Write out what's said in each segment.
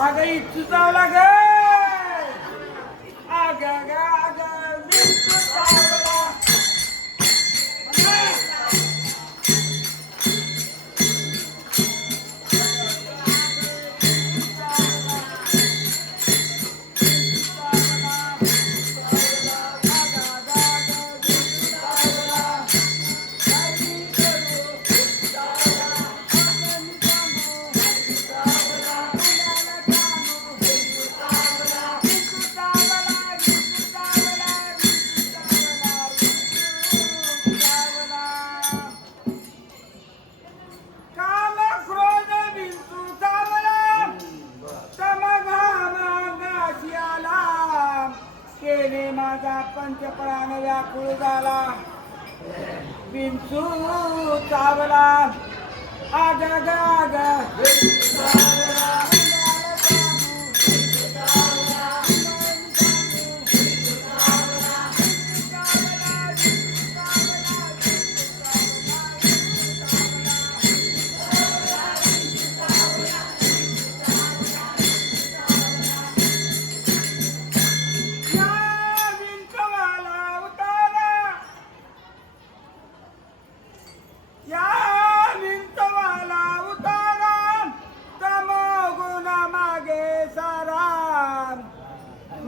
अगं इच्छू चावला ग अग ग अग विंचू चावला माझा पंचप्राण व्याकुळ झाला विंचू चावला आग ग आग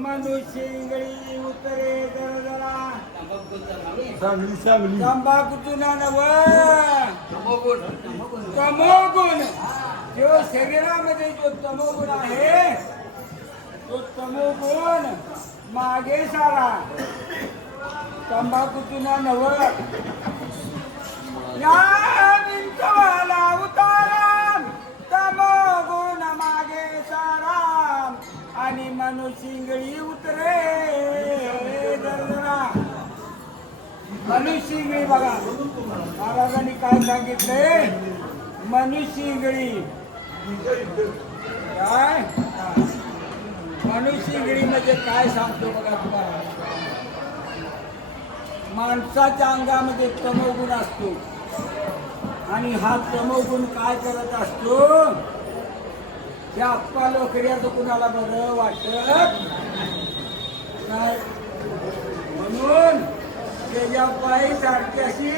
मनुष्यंगळी उतरे जरा चांगली चांगली तंबाखूतून तमोगुण जो शरीरामध्ये जो तमोगुण आहे तो तमोगुण मागे सारा तंबाखूतून नव या विंचवाला उतारा तमोगुण मागे सारा आणि मनुष्यंगळी उतरे जरा मनुष्यंगळी बघा महाराजांनी काय सांगितले मनुष्यंगळी काय मनुष्यंगळी म्हणजे काय सांगतो बघा तुम्हाला माणसाच्या अंगामध्ये तमोगुण असतो आणि हा तमोगुण काय करत असतो त्या अप्पा लोकड्याचं कुणाला बरं वाटत नाही म्हणून त्याच्या पायी सारखी अशी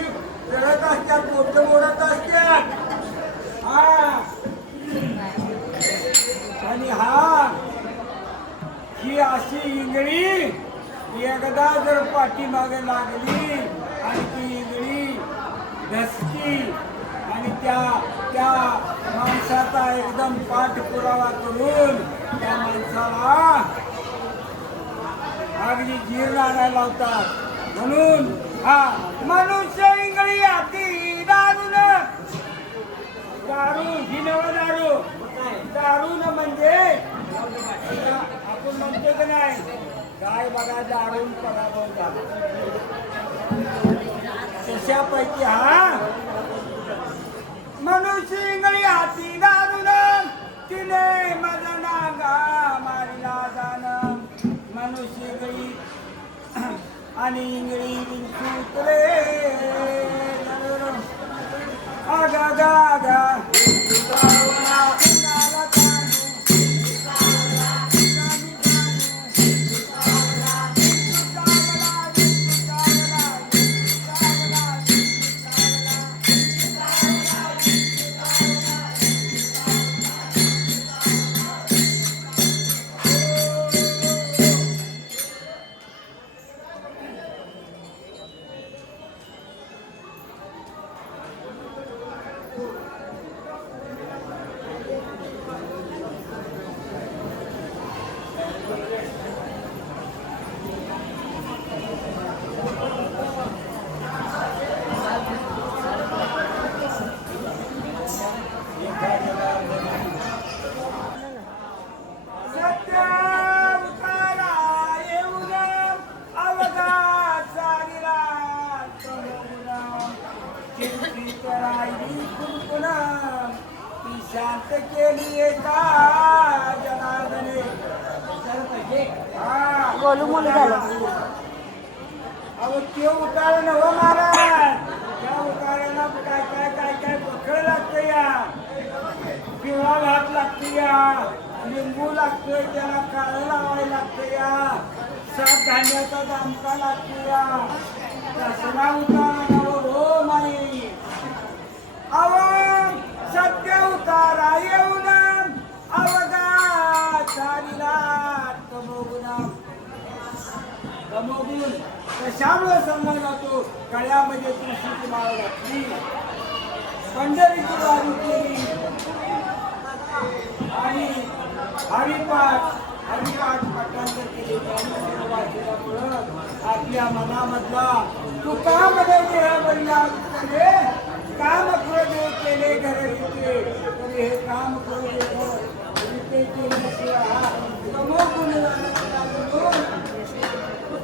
चढत असतात मोठं मोडत असतात आणि ही अशी इंगळी एकदा जर पाठीमागे लागली आणि ती इंगळी धसकी आणि त्या माणसाचा एकदम पाठपुरावा करून त्या माणसाला अगदी जीर्ण आणायला लावतात म्हणून मनुष्य इंगळी हाती दारून दारू ही नव दारून म्हणजे आपण म्हणतो की नाही काय बघा दारून पराभव झाला तशापैकी मनुष्य इंगळी हाती दारून तिने माझा नागा मारिला जाण मनुष्य इंगळी आणि इंगळी विंचूतरे आगा गागा शांत केली एका जनार्दने गोलू मोलू झालं अहो ते उतारा नव महाराज त्या उताराला काय काय काय लागते या, लिंबू लागतोय त्याला काळं लावायला लागतं या, सात धान्याचा दामका लागतो या, कसला उतार हो माई अव सत्य उतारा येऊन अवघा चारीला गमोगुण कशामुळे सांगला जातो गळ्यामध्ये तुळशीची माळ घातली पंढरीची वारी केली आणि हरिपाठ पाठांतर केले वाचल्यामुळं आपल्या मनामधला तू कामध्ये देहावरला काम क्रोधे केले घररीते तरी हे काम क्रोधे केल्याशिवाय गमोगुण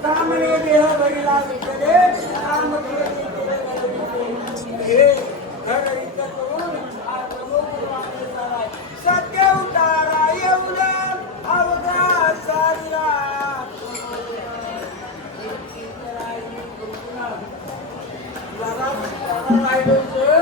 कामने देह भरिला विकले काम क्रोधे केले घर इथं करून सत्य उतारा येऊन अवघा सारीला जरा राहिलो